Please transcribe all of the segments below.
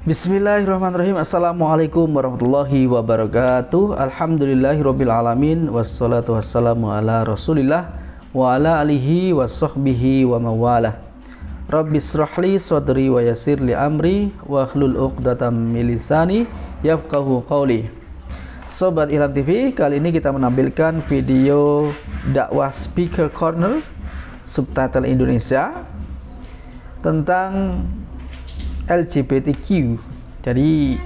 Bismillahirrahmanirrahim. Assalamualaikum warahmatullahi wabarakatuh. Alhamdulillahirabbil alamin wassalatu wassalamu ala Rasulillah wa ala alihi washabbihi wa mawalah. Rabbishrahli sadri wa yassirli amri wa hlul 'uqdatam min lisani yafqahu qawli. Sobat Ilham TV, kali ini kita menampilkan video dakwah Speaker Corner subtitle Indonesia tentang LGBTQ. Jadi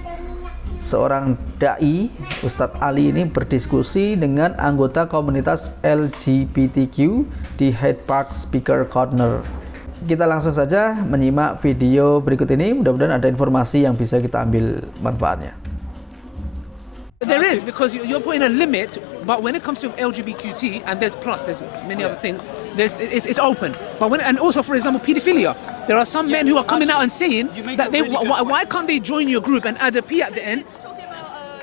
seorang dai, Ustadz Ali ini berdiskusi dengan anggota komunitas LGBTQ di Hyde Park Speaker Corner. Kita langsung saja menyimak video berikut ini. Mudah-mudahan ada informasi yang bisa kita ambil manfaatnya. There is, because you're putting a limit, but when it comes to LGBTQT, and there's many other things, it's open. But and also, for example, pedophilia, there are some men who are coming out and saying that why can't they join your group and add a P at the end?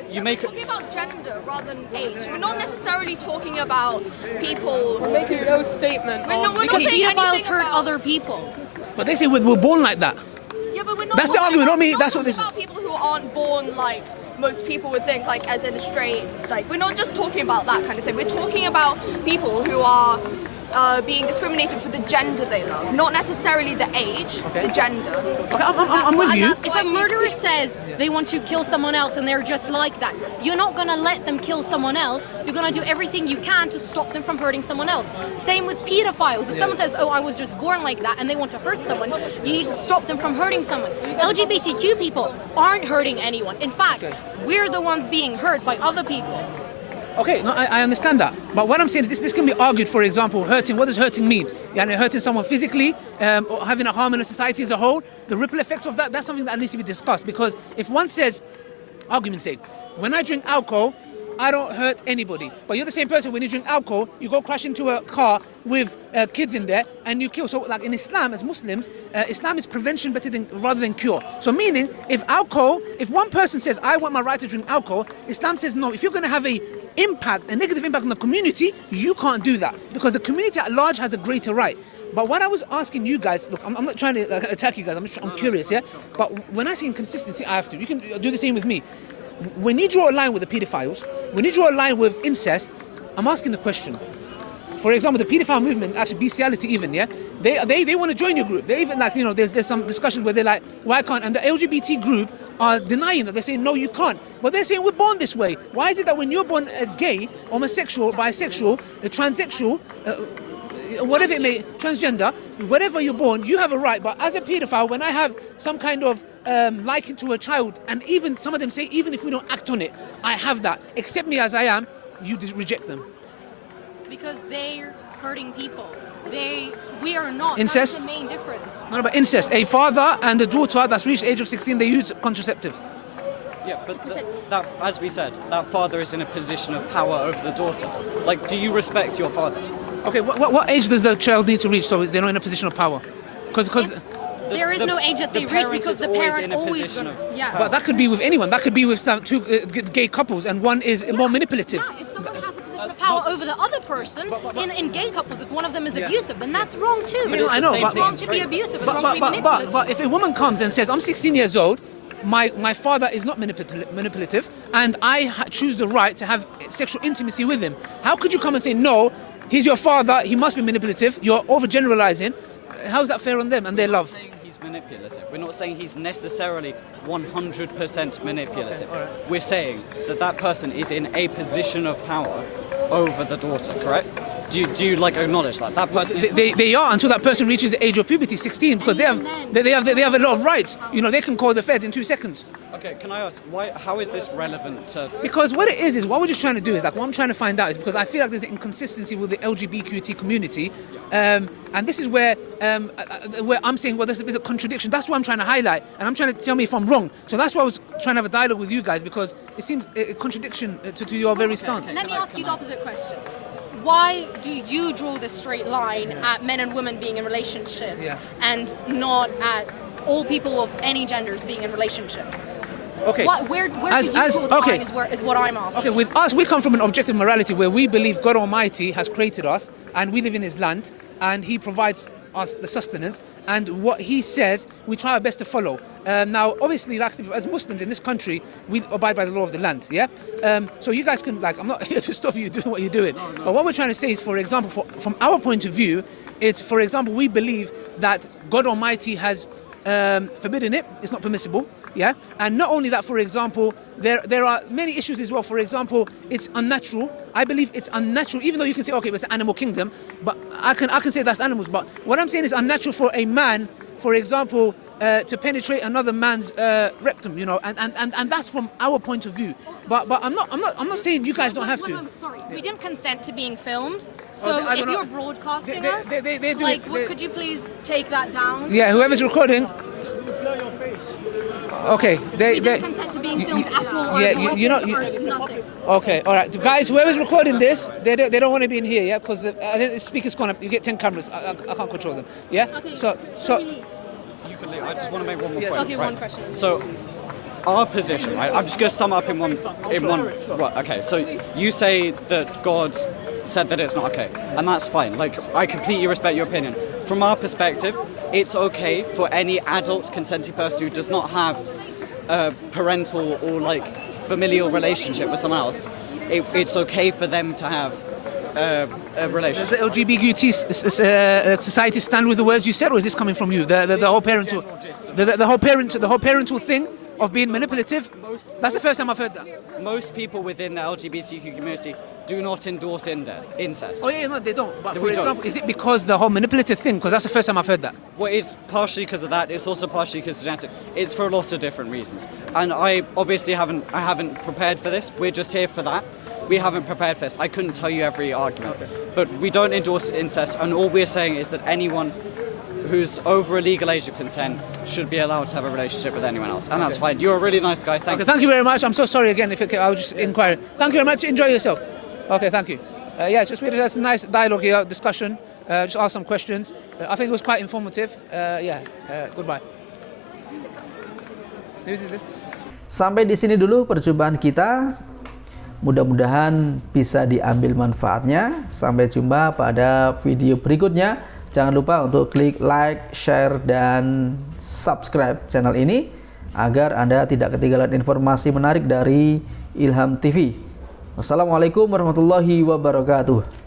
We're talking about gender rather than age. We're not necessarily talking about people. We're making no statement. We're not because saying pedophiles anything hurt about other people. But they say we're born like that. Yeah, but we're not. That's the argument, not me. That's what they say. About people who aren't born like most people would think, like as in a straight. Like we're not just talking about that kind of thing. We're talking about people who are being discriminated for the gender they love, not necessarily the age, the gender. Okay, I'm with you. If a murderer says they want to kill someone else and they're just like that, you're not going to let them kill someone else. You're going to do everything you can to stop them from hurting someone else. Same with pedophiles. If someone says, oh, I was just born like that, and they want to hurt someone, you need to stop them from hurting someone. LGBTQ people aren't hurting anyone. In fact, we're the ones being hurt by other people. Okay, no, I understand that. But what I'm saying is this can be argued, for example, hurting. What does hurting mean? Hurting someone physically, or having a harm in a society as a whole, the ripple effects of that's something that needs to be discussed. Because if one says, argument's sake, when I drink alcohol, I don't hurt anybody. But you're the same person, when you drink alcohol, you go crash into a car with kids in there and you kill. So like in Islam, as Muslims, Islam is prevention rather than cure. So meaning, if one person says, I want my right to drink alcohol, Islam says, no, if you're going to have a negative impact on the community, you can't do that, because the community at large has a greater right. But what I was asking you guys, look, I'm not trying to attack you guys, I'm curious, yeah? But when I see inconsistency, I have to. You can do the same with me. When you draw a line with the pedophiles, when you draw a line with incest, I'm asking the question. For example, the pedophile movement, actually bestiality even, yeah? They want to join your group. They even there's some discussion where they're like, why can't? And the LGBT group are denying that. They're saying, no, you can't. But they're saying we're born this way. Why is it that when you're born gay, homosexual, bisexual, transsexual, whatever it may, transgender, whatever you're born, you have a right. But as a pedophile, when I have some kind of liking to a child, and even some of them say, even if we don't act on it, I have that. Accept me as I am, you reject them. Because they're hurting people. We are not. Incest? That's the main difference. No, but incest. A father and a daughter that's reached the age of 16, they use contraceptive. Yeah, but that, as we said, that father is in a position of power over the daughter. Like, do you respect your father? Okay, what age does the child need to reach so they're not in a position of power? Because there is no age that they reach, because the parent always gonna. Yeah. But that could be with anyone. That could be with two gay couples, and one is more manipulative. Yeah, if someone has a position of power over the other person, in gay couples, if one of them is abusive, then that's wrong too. I know, it's wrong to be abusive. It's wrong to be manipulative. But if a woman comes and says, I'm 16 years old, my father is not manipulative, and I choose the right to have sexual intimacy with him, how could you come and say, no, he's your father, he must be manipulative, you're overgeneralizing? How's that fair on them and their love? Manipulative. We're not saying he's necessarily 100% manipulative. Okay, right. We're saying that person is in a position of power over the daughter, correct? Do you like acknowledge that person is... They are, until that person reaches the age of puberty, 16, because they have a lot of rights. They can call the feds in 2 seconds. Okay, can I ask, how is this relevant to... Because what it is what we're just trying to do is, what I'm trying to find out is, because I feel like there's an inconsistency with the LGBTQT community, and this is where I'm saying, well, there's a contradiction. That's what I'm trying to highlight, and I'm trying to tell me if I'm wrong. So that's why I was trying to have a dialogue with you guys, because it seems a contradiction to your very stance. Let me ask you the opposite question. Why do you draw this straight line at men and women being in relationships and not at all people of any genders being in relationships? Okay. Where do you draw the line is what I'm asking. Okay, with us, we come from an objective morality where we believe God Almighty has created us and we live in His land and He provides us the sustenance, and what he says, we try our best to follow. Now, obviously, like as Muslims in this country, we abide by the law of the land, yeah? So you guys can, like, I'm not here to stop you doing what you're doing, but what we're trying to say is, for example, from our point of view, it's, for example, we believe that God Almighty has forbidden it, it's not permissible, yeah? And not only that, for example, there are many issues as well. For example, it's unnatural. I believe it's unnatural, even though you can say, okay, but it's an animal kingdom, but I can say that's animals, but what I'm saying is unnatural for a man, for example, to penetrate another man's rectum, you know, and that's from our point of view. But I'm not saying you guys don't have to. Sorry, we didn't consent to being filmed. So I if don't know. you're broadcasting us, they do like, it. could you please take that down? Yeah, whoever's recording. Okay, We they didn't consent to being filmed at all. yeah, you know, nothing. okay, all right, guys, whoever's recording this, they don't want to be in here, yeah, because the speaker's gone up. You get 10 cameras. I can't control them. Yeah. Okay. So You can leave. I just want to make one more point. Okay, one question. So, our position, right? I'm just going to sum up in one. Well, okay, so you say that God said that it's not okay, and that's fine. Like, I completely respect your opinion. From our perspective, it's okay for any adult consenting person who does not have a parental or like familial relationship with someone else. It's okay for them to have a relationship. does the LGBT society stand with the words you said, or is this coming from you? The whole parental, the whole parental thing of being manipulative. That's the first time I've heard that. Most people within the LGBTQ community do not endorse incest. Oh yeah, no, they don't. But We for don't. example, is it because the whole manipulative thing? Because that's the first time I've heard that. Well, it's partially because of that. It's also partially because of genetic. It's for a lot of different reasons. And I obviously haven't prepared for this. We're just here for that. We haven't prepared for this. I couldn't tell you every argument. Okay. But we don't endorse incest, and all we're saying is that anyone who's over a legal age of consent should be allowed to have a relationship with anyone else. And that's fine. You're a really nice guy. Thank Okay, you. thank you very much. I'm so sorry again if I was just inquiring. Thank you very much. Enjoy yourself. Okay, thank you. Yeah, it's just really that's a nice dialogue here, discussion. Just ask some questions. I think it was quite informative. Goodbye. Sampai di sini dulu perjumpaan kita. Mudah-mudahan bisa diambil manfaatnya. Sampai jumpa pada video berikutnya. Jangan lupa untuk klik like, share, dan subscribe channel ini agar Anda tidak ketinggalan informasi menarik dari Ilham TV. Wassalamualaikum warahmatullahi wabarakatuh.